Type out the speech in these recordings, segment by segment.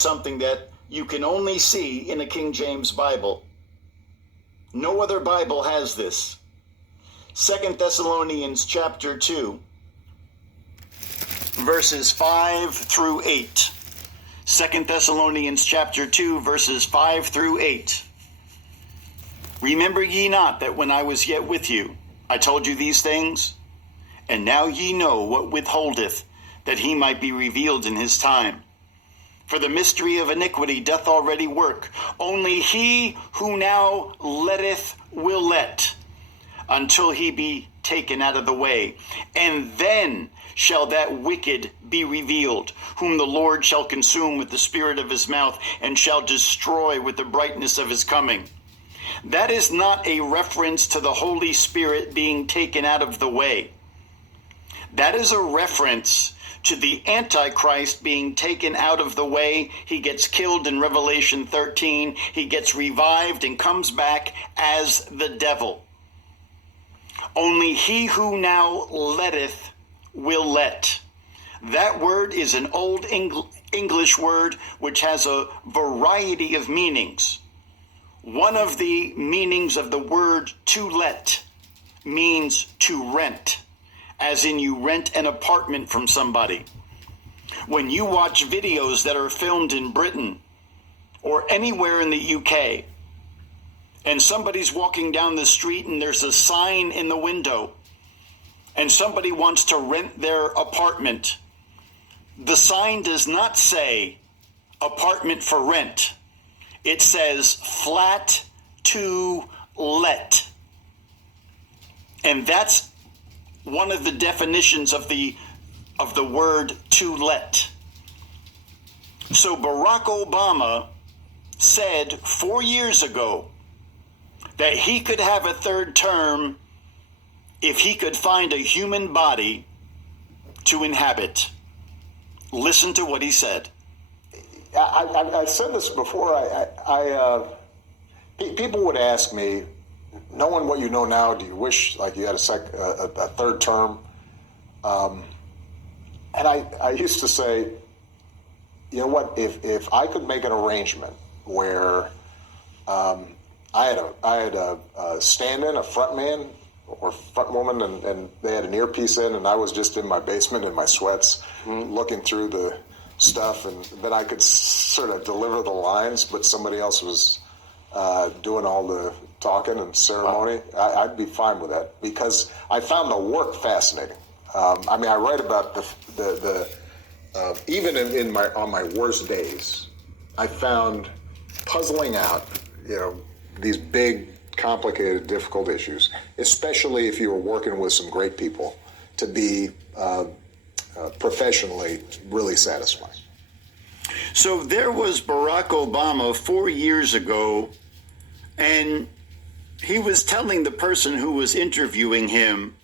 something that you can only see in a King James Bible. No other Bible has this. 2 Thessalonians chapter 2, verses 5 through 8. 2 Thessalonians chapter 2, verses 5 through 8. Remember ye not that when I was yet with you, I told you these things? And now ye know what withholdeth, that he might be revealed in his time. For the mystery of iniquity doth already work. Only he who now letteth will let, until he be taken out of the way. And then shall that wicked be revealed, whom the Lord shall consume with the spirit of his mouth, and shall destroy with the brightness of his coming. That is not a reference to the Holy Spirit being taken out of the way. That is a reference to the Antichrist being taken out of the way. He gets killed in Revelation 13. He gets revived and comes back as the devil. Only he who now letteth will let. That word is an old English word which has a variety of meanings. One of the meanings of the word to let means to rent, as in you rent an apartment from somebody. When you watch videos that are filmed in Britain or anywhere in the UK, and somebody's walking down the street and there's a sign in the window, and somebody wants to rent their apartment, the sign does not say apartment for rent. It says flat to let. And that's one of the definitions of the word to let. So Barack Obama said 4 years ago that he could have a third term if he could find a human body to inhabit. Listen to what he said. I said this before. People would ask me, knowing what you know now, do you wish like you had a third term? And I used to say, you know what? If I could make an arrangement where I had a stand-in, a front man or front woman, and they had an earpiece in, and I was just in my basement in my sweats, looking through the stuff, and then I could sort of deliver the lines, but somebody else was doing all the talking and ceremony. Wow. I'd be fine with that because I found the work fascinating. I write about the even on my worst days, I found puzzling out, these big, complicated, difficult issues, especially if you were working with some great people, to be professionally really satisfying. So there was Barack Obama 4 years ago, and he was telling the person who was interviewing him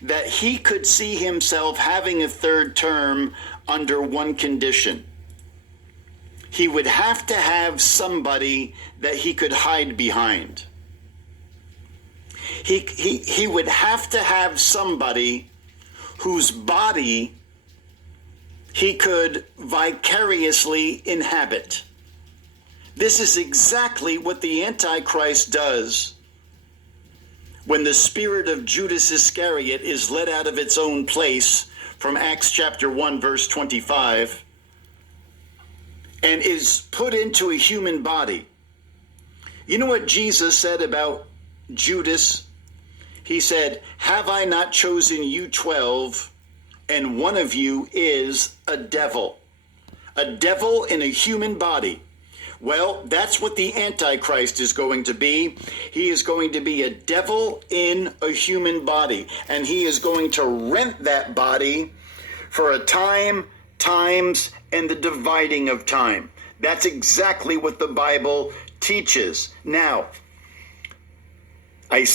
that he could see himself having a third term under one condition. He would have to have somebody that he could hide behind. He would have to have somebody whose body he could vicariously inhabit. This is exactly what the Antichrist does when the spirit of Judas Iscariot is led out of its own place from Acts chapter 1, verse 25, and is put into a human body. You know what Jesus said about Judas? He said, "Have I not chosen you 12, and one of you is a devil." A devil in a human body. Well, that's what the Antichrist is going to be. He is going to be a devil in a human body, and he is going to rent that body for a time, times, and the dividing of time. That's exactly what the Bible teaches. Now,